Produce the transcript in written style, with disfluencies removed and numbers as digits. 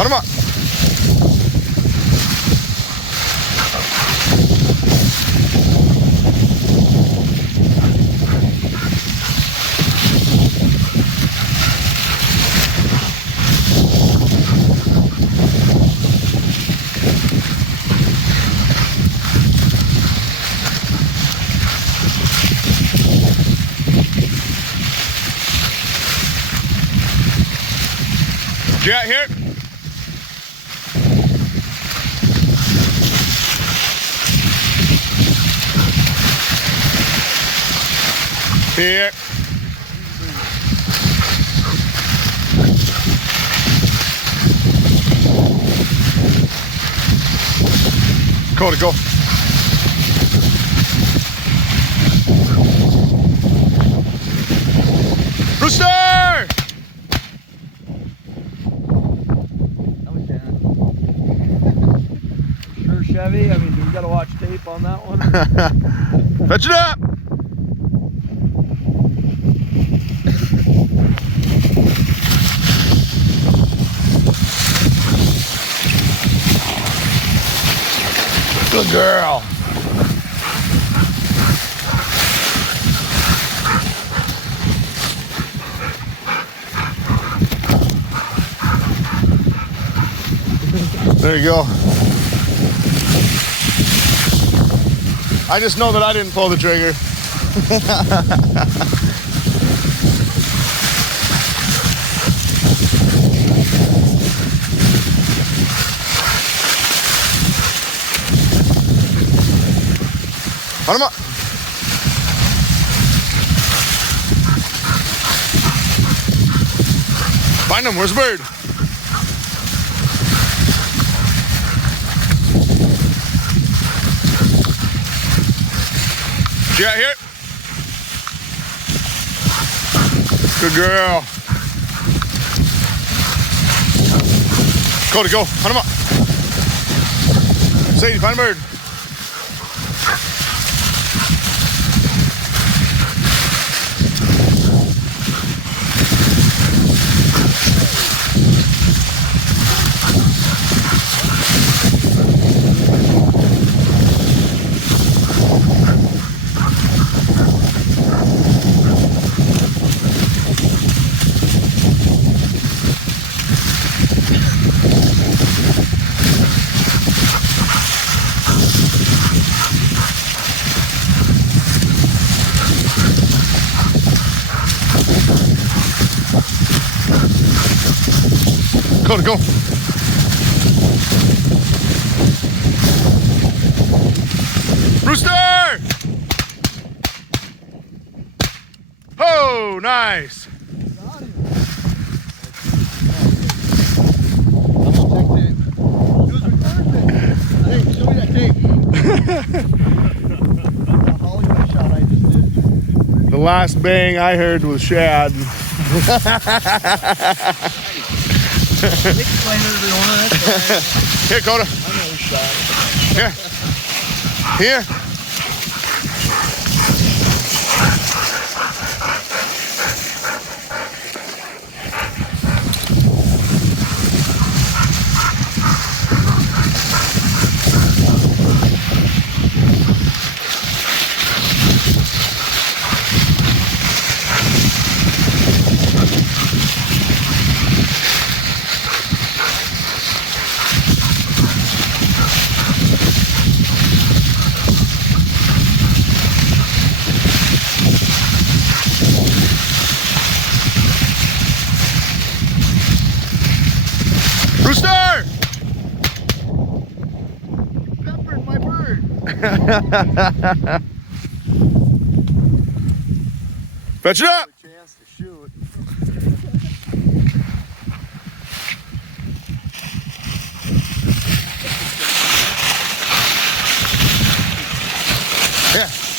Put him up. You out here? Here. Koda, go. Rooster! Chevy, I mean, do we gotta watch tape on that one? Fetch it up! Good girl. There you go. I just know that I didn't pull the trigger. Put him up. Find him. Where's the bird? You out here? Good girl. Koda, go. Hunt him up. Sadie, find a bird. Koda, go. Rooster! Oh, nice. The last bang I heard was Shad. Here, Koda. Here. Here. Rooster! You peppered my bird. Fetch it up! A chance to shoot. Yeah.